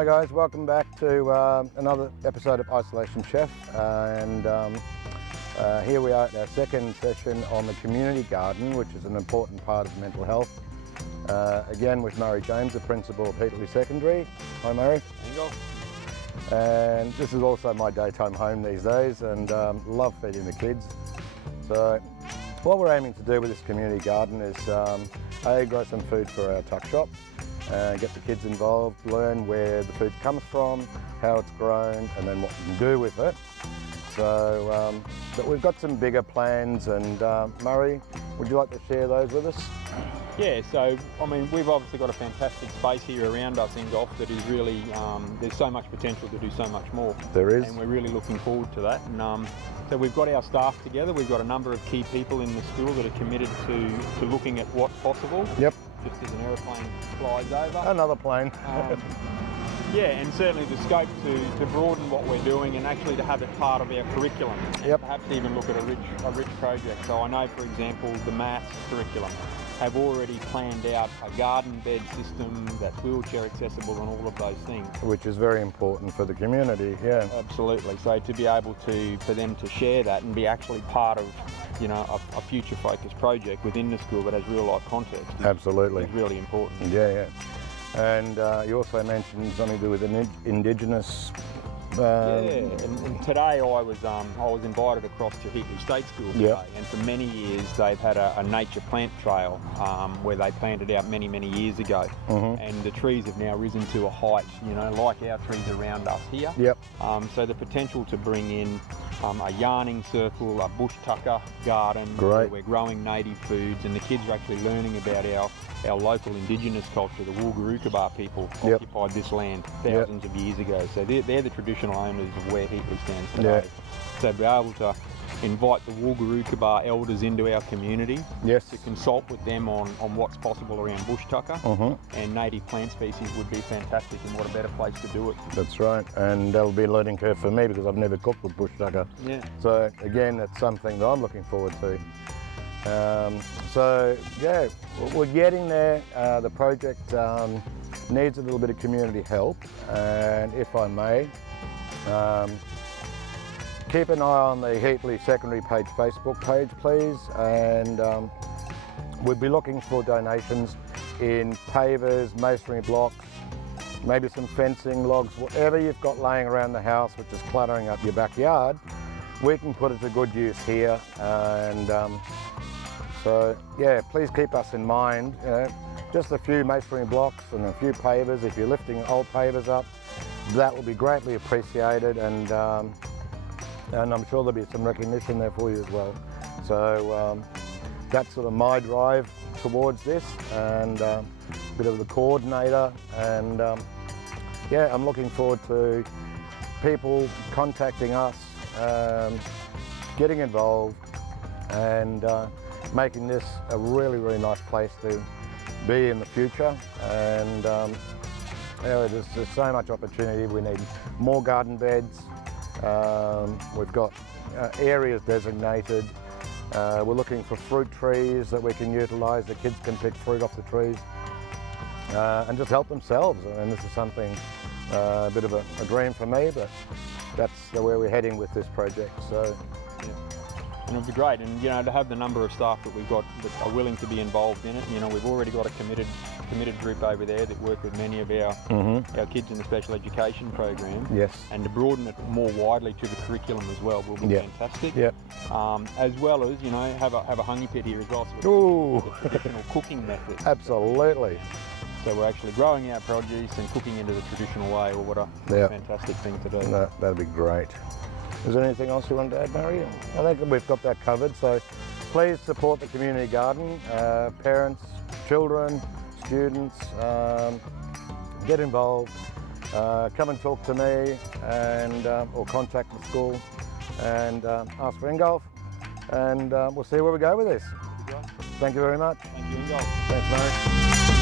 Hi guys, welcome back to another episode of Isolation Chef, and here we are at our second session on the community garden, which is an important part of mental health. Again with Murray James, the principal of Heatley Secondary. Hi Murray. Ingolf. And this is also my daytime home these days, and love feeding the kids. So what we're aiming to do with this community garden is grow some food for our tuck shop, get the kids involved, learn where the food comes from, how it's grown, and then what we can do with it. So, but we've got some bigger plans, and Murray, would you like to share those with us? Yeah, so I mean, we've obviously got a fantastic space here around us, Ingolf, that is really, there's so much potential to do so much more. There is. And we're really looking forward to that. And so we've got our staff together, we've got a number of key people in the school that are committed to looking at what's possible. Yep. Just as an aeroplane flies over. Another plane. Yeah, and certainly the scope to broaden what we're doing and actually to have it part of our curriculum. And perhaps even look at a rich project. So I know, for example, the maths curriculum have already planned out a garden bed system that's wheelchair accessible and all of those things. Which is very important for the community, yeah. Absolutely. So to be able for them to share that and be actually part of, you know, a future focused project within the school that has real life context. Absolutely. Is really important. Yeah. And you also mentioned something to do with Indigenous. And today I was invited across to Heatley State School today, and for many years they've had a nature plant trail where they planted out many years ago, and the trees have now risen to a height, you know, like our trees around us here. So the potential to bring in a yarning circle, a bush tucker garden where we're growing native foods, and the kids are actually learning about our local Indigenous culture. The Woolgoorookabar people occupied this land thousands of years ago, so they're the traditional owners of where Heatley stands today. So to be able to invite the Woolgoorookabar elders into our community to consult with them on what's possible around bush tucker and native plant species would be fantastic, and what a better place to do it. That's right, and that'll be a learning curve for me because I've never cooked with bush tucker. So again, that's something that I'm looking forward to. So yeah, we're getting there. The project needs a little bit of community help, and if I may, keep an eye on the Heatley Secondary page, Facebook page, please, and we'll be looking for donations in pavers, masonry blocks, maybe some fencing logs, whatever you've got laying around the house which is cluttering up your backyard, we can put it to good use here. And so yeah, please keep us in mind. You know, just a few masonry blocks and a few pavers. If you're lifting old pavers up, that will be greatly appreciated, and I'm sure there'll be some recognition there for you as well. So that's sort of my drive towards this, and a bit of the coordinator, and yeah, I'm looking forward to people contacting us, getting involved, and making this a really nice place to be in the future. And you know, there's so much opportunity. We need more garden beds. We've got areas designated. We're looking for fruit trees that we can utilise. The kids can pick fruit off the trees and just help themselves. And this is something, a bit of a dream for me, but that's where we're heading with this project. So. And it'll be great, and you know, to have the number of staff that we've got that are willing to be involved in it. You know, we've already got a committed group over there that work with many of our kids in the special education program. And to broaden it more widely to the curriculum as well will be fantastic. As well as, you know, have a hungry pit here as well. So the traditional cooking method. Absolutely. So we're actually growing our produce and cooking into the traditional way. Well, what a fantastic thing to do. That'd be great. Is there anything else you wanted to add, Mary? I think we've got that covered. So please support the community garden. Parents, children, students, get involved. Come and talk to me, and or contact the school and ask for Ingolf, and we'll see where we go with this. Thank you very much. Thank you, Ingolf. Thanks, Mary.